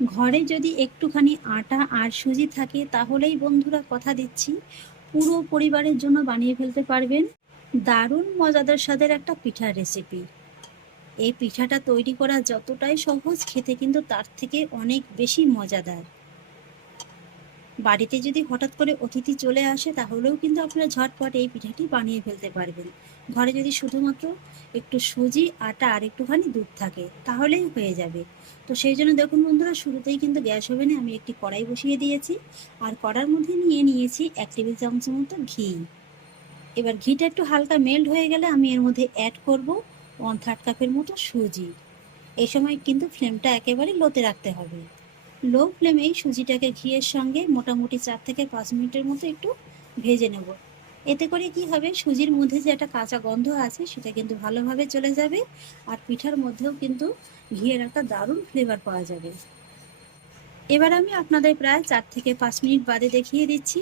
ঘরে যদি একটুখানি আটা আর সুজি থাকে তাহলেই বন্ধুরা কথা দিচ্ছি পুরো পরিবারের জন্য বানিয়ে ফেলতে পারবেন দারুণ মজাদার স্বাদের একটা পিঠার রেসিপি। এই পিঠাটা তৈরি করা যতটাই সহজ, খেতে কিন্তু তার থেকে অনেক বেশি মজাদার। বাড়িতে যদি হঠাৎ করে অতিথি চলে আসে তাহলেও কিন্তু আপনারা ঝটপট এই পিঠাটি বানিয়ে ফেলতে পারবেন। ঘরে যদি শুধুমাত্র একটু সুজি, আটা আর একটুখানি দুধ থাকে তাহলেই হয়ে যাবে। তো সেই জন্য দেখুন বন্ধুরা, শুরুতেই কিন্তু গ্যাস ওভেনে আমি একটি কড়াই বসিয়ে দিয়েছি আর কড়ার মধ্যে নিয়ে নিয়েছি 1 টেবিল চামচের মতো ঘি। এবার ঘিটা একটু হালকা মেল্ট হয়ে গেলে আমি এর মধ্যে অ্যাড করব 1/3 কাপের মতো সুজি। এই সময় কিন্তু ফ্লেমটা একেবারে লোতে রাখতে হবে। লো ফ্লেমেই সুজিটাকে ঘিয়ের সঙ্গে মোটামুটি 4 থেকে 5 মিনিটের মতো একটু ভেজে নেব। এতে করে কি হবে, সুজির মধ্যে যে একটা কাঁচা গন্ধ আছে সেটা কিন্তু ভালোভাবে চলে যাবে আর পিঠার মধ্যেও কিন্তু ঘিয়ের একটা দারুণ ফ্লেভার পাওয়া যাবে। এবার আমি আপনাদের প্রায় 4 থেকে 5 মিনিট বাদে দেখিয়ে দিচ্ছি।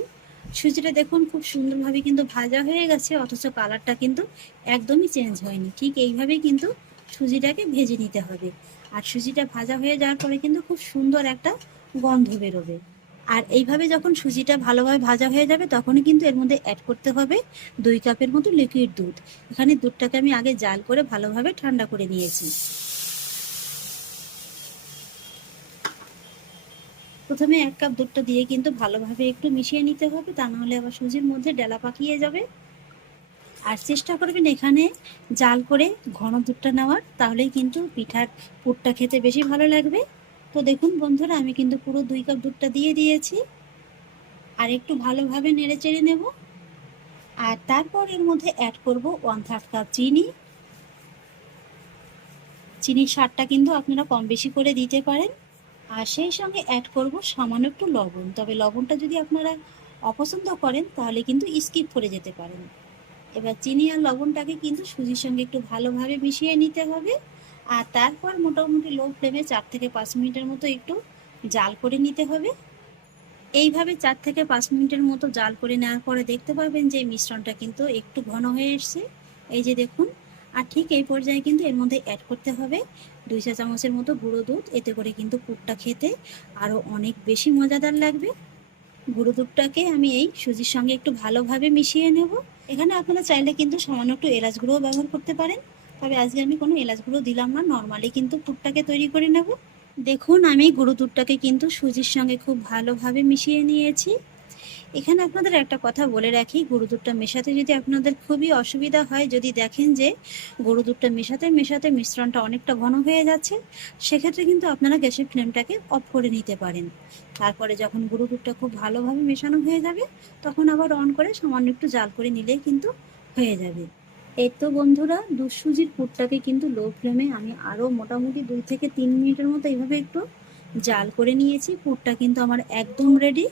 সুজিটা দেখুন খুব সুন্দরভাবে কিন্তু ভাজা হয়ে গেছে, অথচ কালারটা কিন্তু একদমই চেঞ্জ হয়নি। ঠিক এইভাবেই কিন্তু সুজিটাকে ভেজে নিতে হবে। আর সুজিটা ভাজা হয়ে যাওয়ার পরে কিন্তু খুব সুন্দর একটা গন্ধ বেরোবে। আর এইভাবে যখন সুজিটা ভালোভাবে ভাজা হয়ে যাবে তখনই কিন্তু এর মধ্যে অ্যাড করতে হবে 2 কাপের মতো লিকুইড দুধ। এখানে দুধটাকে আমি আগে জাল করে ভালোভাবে ঠান্ডা করে নিয়েছি। প্রথমে 1 কাপ দুধটা দিয়ে কিন্তু ভালোভাবে একটু মিশিয়ে নিতে হবে, তা নাহলে আবার সুজির মধ্যে ডেলা পাকিয়ে যাবে। আর চেষ্টা করবেন এখানে জাল করে ঘন দুধটা নেওয়ার, তাহলেই কিন্তু পিঠার পুরটা খেতে বেশি ভালো লাগবে। তো দেখুন বন্ধুরা, আমি কিন্তু পুরো 2 কাপ দুধটা দিয়ে দিয়েছি আর একটু ভালোভাবে নেড়ে চেড়ে নেব। আর তারপর এর মধ্যে অ্যাড করব 1/3 কাপ চিনি। চিনির স্বাদটা কিন্তু আপনারা কম বেশি করে দিতে পারেন। আর সেই সঙ্গে অ্যাড করব সামান্য একটু লবণ, তবে লবণটা যদি আপনারা অপছন্দ করেন তাহলে কিন্তু স্কিপ করে যেতে পারেন। এবার চিনি আর লবণটাকে কিন্তু সুজির সঙ্গে একটু ভালোভাবে মিশিয়ে নিতে হবে। আর তারপর মোটামুটি লো ফ্লেমে 4 থেকে 5 মিনিটের মতো একটু জাল করে নিতে হবে। এইভাবে 4 থেকে 5 মিনিটের মতো জাল করে নেওয়ার পরে দেখতে পাবেন যে মিশ্রণটা কিন্তু একটু ঘন হয়ে এসছে। এই যে দেখুন। আর ঠিক এই পর্যায়ে কিন্তু এর মধ্যে অ্যাড করতে হবে 2 চা চামচের মতো গুঁড়ো দুধ। এতে করে কিন্তু পুরটা খেতে আরও অনেক বেশি মজাদার লাগবে। গুঁড়ো দুধটাকে আমি এই সুজির সঙ্গে একটু ভালোভাবে মিশিয়ে নেব। এখানে আপনারা চাইলে কিন্তু সামান্য একটু এলাচ গুঁড়োও ব্যবহার করতে পারেন, তবে আজকে আমি কোনো এলাচ গুঁড়ো দিলাম না, নর্মালি কিন্তু পুরটাকে তৈরি করে নেব। দেখুন, আমি গুঁড়ো দুধটাকে কিন্তু সুজির সঙ্গে খুব ভালোভাবে মিশিয়ে নিয়েছি। এখানে আপনাদের একটা কথা বলে রাখি, গুঁড়ো দুধটা মেশাতে যদি আপনাদের খুবই অসুবিধা হয়, যদি দেখেন যে গুঁড়ো দুধটা মেশাতে মেশাতে মিশ্রণটা অনেকটা ঘন হয়ে যাচ্ছে, সেক্ষেত্রে কিন্তু আপনারা গ্যাসের ফ্লেমটাকে অফ করে নিতে পারেন। তারপরে যখন গুঁড়ো দুধটা খুব ভালোভাবে মেশানো হয়ে যাবে তখন আবার অন করে সামান্য একটু জাল করে নিলেই কিন্তু হয়ে যাবে। এই তো বন্ধুরা, দুধ সুজির পুরটাকে কিন্তু লো ফ্লেমে আমি আরও মোটামুটি 2 থেকে 3 মিনিটের মতো এইভাবে একটু জাল করে নিয়েছি। পুরটা কিন্তু আমার একদম রেডি।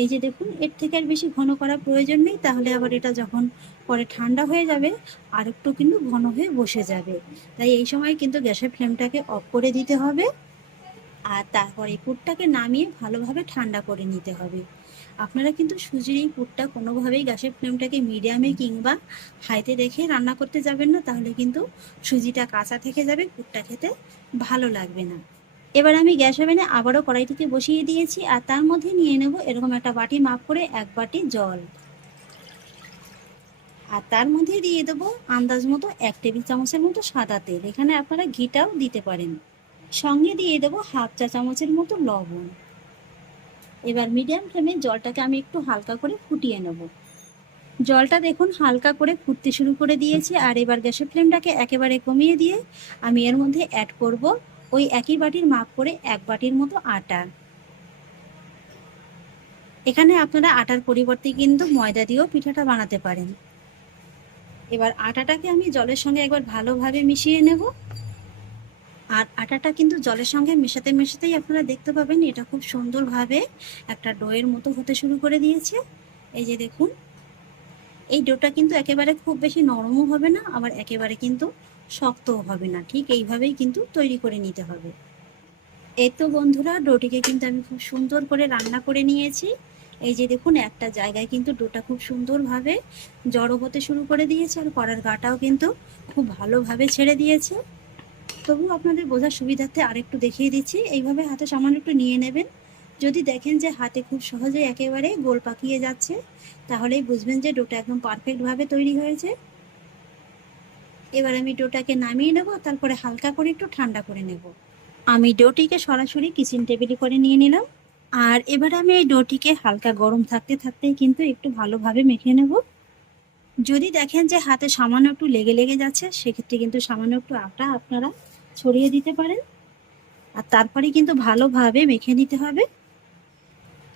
এই যে দেখুন, এর থেকে আর বেশি ঘন করার প্রয়োজন নেই, তাহলে আবার এটা যখন পরে ঠান্ডা হয়ে যাবে আর একটু কিন্তু ঘন হয়ে বসে যাবে। তাই এই সময় কিন্তু গ্যাসের ফ্লেমটাকে অফ করে দিতে হবে। আর তারপর এই পুরটাকে নামিয়ে ভালোভাবে ঠান্ডা করে নিতে হবে। আপনারা কিন্তু সুজির এই পুরটা কোনোভাবেই গ্যাসের ফ্লেমটাকে মিডিয়ামে কিংবা হাইতে রেখে রান্না করতে যাবেন না, তাহলে কিন্তু সুজিটা কাঁচা থেকে যাবে, পুরটা খেতে ভালো লাগবে না। এবার আমি গ্যাস ওভেনে আবারও কড়াইটিকে বসিয়ে দিয়েছি আর তার মধ্যে নিয়ে নেব এরকম একটা বাটি মাপ করে 1 বাটি জল। আর তার মধ্যে দিয়ে দেবো আন্দাজ মতো 1 টেবিল চামচের মতো সাদা তেল। এখানে আপনারা ঘিটাও দিতে পারেন। সঙ্গে দিয়ে দেবো হাফ চা চামচের মতো লবণ। এবার মিডিয়াম ফ্লেমে জলটাকে আমি একটু হালকা করে ফুটিয়ে নেব। জলটা দেখুন হালকা করে ফুটতে শুরু করে দিয়েছি। আর এবার গ্যাসের ফ্লেমটাকে একেবারে কমিয়ে দিয়ে আমি এর মধ্যে অ্যাড করব ওই একই বাটির মাপ করে 1 বাটির মতো আটা। এখানে আপনারা আটার পরিবর্তে কিন্তু ময়দা দিয়েও পিঠাটা বানাতে পারেন। এবার আটাটাকে আমি জলের সঙ্গে একবার ভালোভাবে মিশিয়ে নেব। আর আটাটা কিন্তু জলের সঙ্গে মেশাতে মেশাতেই আপনারা দেখতে পাবেন এটা খুব সুন্দরভাবে একটা ডোয়ের মতো হতে শুরু করে দিয়েছে। এই যে দেখুন, এই ডোটা কিন্তু একেবারে খুব বেশি নরমও হবে না, আবার একেবারে কিন্তু শক্তও হবে না। ঠিক এইভাবেই কিন্তু তৈরি করে নিতে হবে। এই তো বন্ধুরা, ডোটিকে কিন্তু আমি খুব সুন্দর করে রান্না করে নিয়েছি। এই যে দেখুন, একটা জায়গায় কিন্তু ডোটা খুব সুন্দরভাবে জড়ো হতে শুরু করে দিয়েছে আর কড়ার গাটাও কিন্তু খুব ভালোভাবে ছেড়ে দিয়েছে। তবু আপনাদের বোঝার সুবিধার্থে আরেকটু দেখিয়ে দিচ্ছি। এইভাবে হাতে সামান্য একটু নিয়ে নেবেন। যদি দেখেন যে হাতে খুব সহজেই একেবারে গোল পাকিয়ে যাচ্ছে, তাহলেই বুঝবেন যে ডোটা একদম পারফেক্টভাবে তৈরি হয়েছে। এবার আমি ডোটাকে নামিয়ে নেব, তারপরে হালকা করে একটু ঠান্ডা করে নেব। আমি ডোটিকে সরাসরি কিচেন টেবিলে করে নিয়ে নিলাম। আর এবার আমি এই ডোটিকে হালকা গরম থাকতে থাকতেই কিন্তু একটু ভালোভাবে মেখে নেব। যদি দেখেন যে হাতে সামান্য একটু লেগে লেগে যাচ্ছে, সেক্ষেত্রে কিন্তু সামান্য একটু আটা আপনারা ছড়িয়ে দিতে পারেন। আর তারপরে কিন্তু ভালোভাবে মেখে নিতে হবে।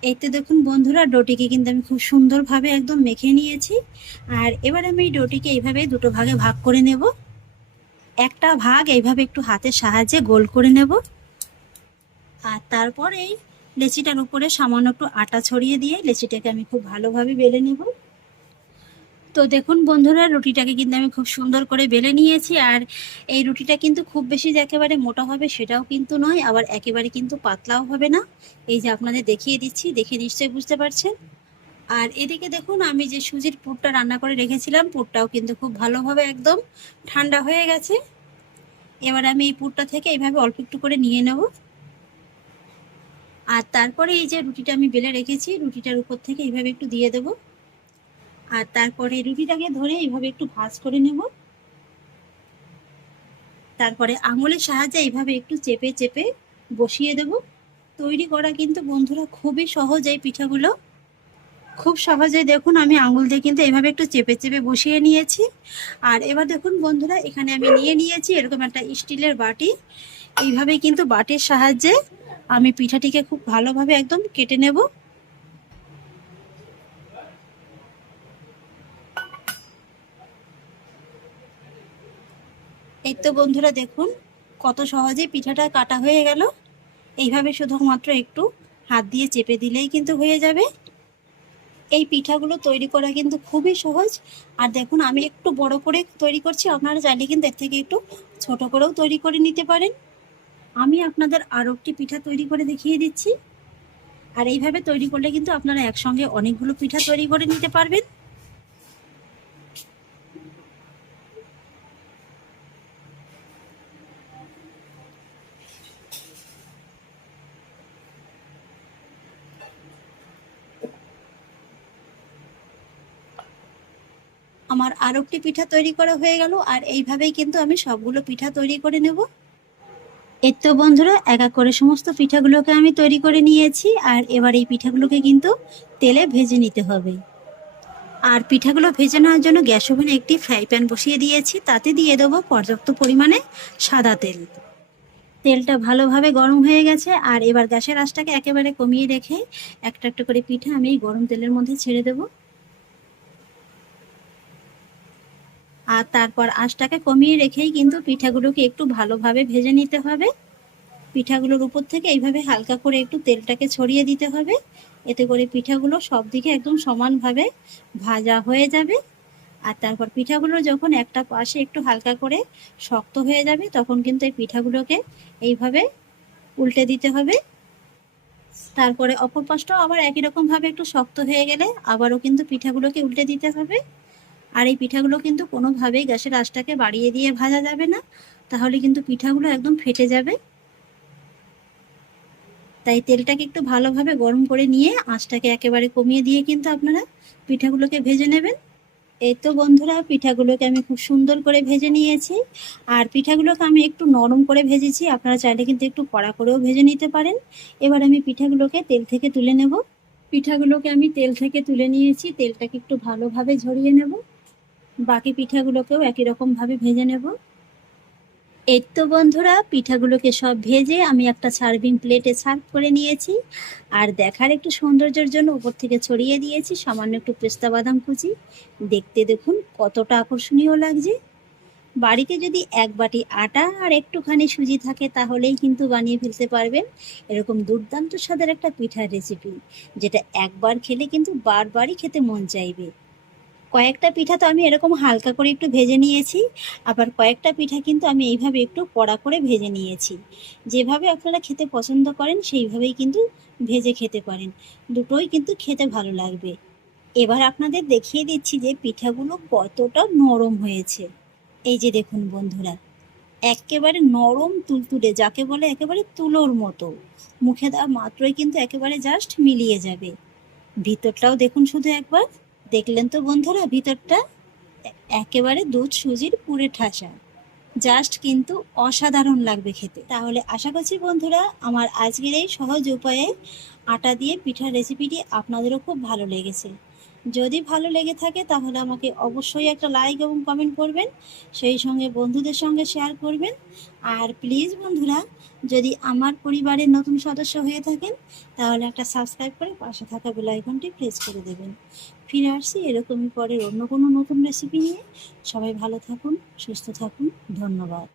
এই তো দেখুন বন্ধুরা, ডোটিকে কিন্তু আমি খুব সুন্দরভাবে একদম মেখে নিয়েছি। আর এবার আমি এই ডোটিকে এইভাবে দুটো ভাগে ভাগ করে নেব। একটা ভাগ এইভাবে একটু হাতের সাহায্যে গোল করে নেব। আর তারপর এই লেচিটার উপরে সামান্য একটু আটা ছড়িয়ে দিয়ে লেচিটাকে আমি খুব ভালোভাবে বেলে নেব। তো দেখুন বন্ধুরা, রুটিটাকে কিন্তু আমি খুব সুন্দর করে বেলে নিয়েছি। আর এই রুটিটা কিন্তু খুব বেশি যে একেবারে মোটা হবে সেটাও কিন্তু নয়, আবার একেবারে কিন্তু পাতলাও হবে না। এই যে আপনাদের দেখিয়ে দিচ্ছি, দেখে নিশ্চয়ই বুঝতে পারছেন। আর এদিকে দেখুন, আমি যে সুজির পুরটা রান্না করে রেখেছিলাম, পুরটাও কিন্তু খুব ভালোভাবে একদম ঠান্ডা হয়ে গেছে। এবার আমি এই পুরটা থেকে এইভাবে অল্প একটু করে নিয়ে নেব। আর তারপরে এই যে রুটিটা আমি বেলে রেখেছি, রুটিটার উপর থেকে এইভাবে একটু দিয়ে দেব। আর তারপরে রুটিটাকে ধরে এইভাবে একটু ভাঁজ করে নেব। তারপরে আঙুলের সাহায্যে এইভাবে একটু চেপে চেপে বসিয়ে দেব। তৈরি করা কিন্তু বন্ধুরা খুবই সহজ এই পিঠাগুলো। খুব সহজেই দেখুন আমি আঙুল দিয়ে কিন্তু এইভাবে একটু চেপে চেপে বসিয়ে নিয়েছি। আর এবার দেখুন বন্ধুরা, এখানে আমি নিয়ে নিয়েছি এরকম একটা স্টিলের বাটি। এইভাবে কিন্তু বাটির সাহায্যে আমি পিঠাটিকে খুব ভালোভাবে একদম কেটে নেব। এই তো বন্ধুরা দেখুন, কত সহজে পিঠাটা কাটা হয়ে গেল। এইভাবে শুধুমাত্র একটু হাত দিয়ে চেপে দিলেই কিন্তু হয়ে যাবে। এই পিঠাগুলো তৈরি করা কিন্তু খুবই সহজ। আর দেখুন আমি একটু বড় করে তৈরি করছি, আপনারা চাইলে কিন্তু এর থেকে একটু ছোট করেও তৈরি করে নিতে পারেন। আমি আপনাদের আরও একটি পিঠা তৈরি করে দেখিয়ে দিচ্ছি। আর এইভাবে তৈরি করলে কিন্তু আপনারা একসঙ্গে অনেকগুলো পিঠা তৈরি করে নিতে পারবেন। আমার আরও একটি পিঠা তৈরি করা হয়ে গেল। আর এইভাবেই কিন্তু আমি সবগুলো পিঠা তৈরি করে নেব। এই তো বন্ধুরা, এক এক করে সমস্ত পিঠাগুলোকে আমি তৈরি করে নিয়েছি। আর এবার এই পিঠাগুলোকে কিন্তু তেলে ভেজে নিতে হবে। আর পিঠাগুলো ভেজে নেওয়ার জন্য গ্যাস ওভেনে একটি ফ্রাই প্যান বসিয়ে দিয়েছি, তাতে দিয়ে দেবো পর্যাপ্ত পরিমাণে সাদা তেল। তেলটা ভালোভাবে গরম হয়ে গেছে। আর এবার গ্যাসের আঁচটাকে একেবারে কমিয়ে রেখে একটা একটা করে পিঠা আমি এই গরম তেলের মধ্যে ছেড়ে দেব। আর তারপর আঁচটাকে কমিয়ে রেখেই কিন্তু পিঠাগুলোকে একটু ভালোভাবে ভেজে নিতে হবে। পিঠাগুলোর উপর থেকে এইভাবে হালকা করে একটু তেলটাকে ছড়িয়ে দিতে হবে। এতে করে পিঠাগুলো সব দিকে একদম সমানভাবে ভাজা হয়ে যাবে। আর তারপর পিঠাগুলো যখন একটা পাশে একটু হালকা করে শক্ত হয়ে যাবে, তখন কিন্তু এই পিঠাগুলোকে এইভাবে উল্টে দিতে হবে। তারপরে অপর পাশটাও আবার একই রকমভাবে একটু শক্ত হয়ে গেলে আবারও কিন্তু পিঠাগুলোকে উল্টে দিতে হবে। আর এই পিঠাগুলো কিন্তু কোনোভাবেই গ্যাসের আঁচটাকে বাড়িয়ে দিয়ে ভাজা যাবে না, তাহলে কিন্তু পিঠাগুলো একদম ফেটে যাবে। তাই তেলটাকে একটু ভালোভাবে গরম করে নিয়ে আঁচটাকে একেবারে কমিয়ে দিয়ে কিন্তু আপনারা পিঠাগুলোকে ভেজে নেবেন। এই তো বন্ধুরা, পিঠাগুলোকে আমি খুব সুন্দর করে ভেজে নিয়েছি। আর পিঠাগুলোকে আমি একটু নরম করে ভেজেছি, আপনারা চাইলে কিন্তু একটু কড়া করেও ভেজে নিতে পারেন। এবার আমি পিঠাগুলোকে তেল থেকে তুলে নেব। পিঠাগুলোকে আমি তেল থেকে তুলে নিয়েছি, তেলটাকে একটু ভালোভাবে ঝরিয়ে নেব। বাকি পিঠাগুলোকেও একই রকমভাবে ভেজে নেব। এই তো বন্ধুরা, পিঠাগুলোকে সব ভেজে আমি একটা সার্ভিং প্লেটে সার্ভ করে নিয়েছি। আর দেখার একটু সৌন্দর্যের জন্য উপর থেকে ছড়িয়ে দিয়েছি সামান্য একটু পেস্তা বাদাম কুচি। দেখতে দেখুন কতটা আকর্ষণীয় লাগছে। বাড়িতে যদি এক বাটি আটা আর একটুখানি সুজি থাকে, তাহলেই কিন্তু বানিয়ে ফেলতে পারবেন এরকম দুর্দান্ত স্বাদের একটা পিঠার রেসিপি, যেটা একবার খেলে কিন্তু বারবারই খেতে মন চাইবে। কয়েকটা পিঠা তো আমি এরকম হালকা করে একটু ভেজে নিয়েছি, আবার কয়েকটা পিঠা কিন্তু আমি এইভাবে একটু কড়া করে ভেজে নিয়েছি। যেভাবে আপনারা খেতে পছন্দ করেন সেইভাবেই কিন্তু ভেজে খেতে পারেন, দুটোই কিন্তু খেতে ভালো লাগবে। এবার আপনাদের দেখিয়ে দিচ্ছি যে পিঠাগুলো কতটা নরম হয়েছে। এই যে দেখুন বন্ধুরা, একেবারে নরম তুলতুলে, যাকে বলে একেবারে তুলোর মতো। মুখে দেওয়া মাত্রই কিন্তু একেবারে জাস্ট মিলিয়ে যাবে। ভিতরটাও দেখুন শুধু একবার। দেখলেন তো বন্ধুরা ভিতরটা? একেবারে দুধ সুজির পুরে ঠাসা। জাস্ট কিন্তু অসাধারণ লাগবে খেতে। তাহলে আশা করছি বন্ধুরা আমার আজকের এই সহজ উপায়ে আটা দিয়ে পিঠার রেসিপিটি আপনাদেরও খুব ভালো লেগেছে। যদি ভালো লেগে থাকে তাহলে আমাকে অবশ্যই একটা লাইক এবং কমেন্ট করবেন, সেই সঙ্গে বন্ধুদের সঙ্গে শেয়ার করবেন। আর প্লিজ বন্ধুরা, যদি আমার পরিবারের নতুন সদস্য হয়ে থাকেন তাহলে একটা সাবস্ক্রাইব করে পাশে থাকা বেল আইকনটি প্রেস করে দেবেন। ফিরে আসছি এরকমই পরের অন্য কোনো নতুন রেসিপি নিয়ে। সবাই ভালো থাকুন, সুস্থ থাকুন। ধন্যবাদ।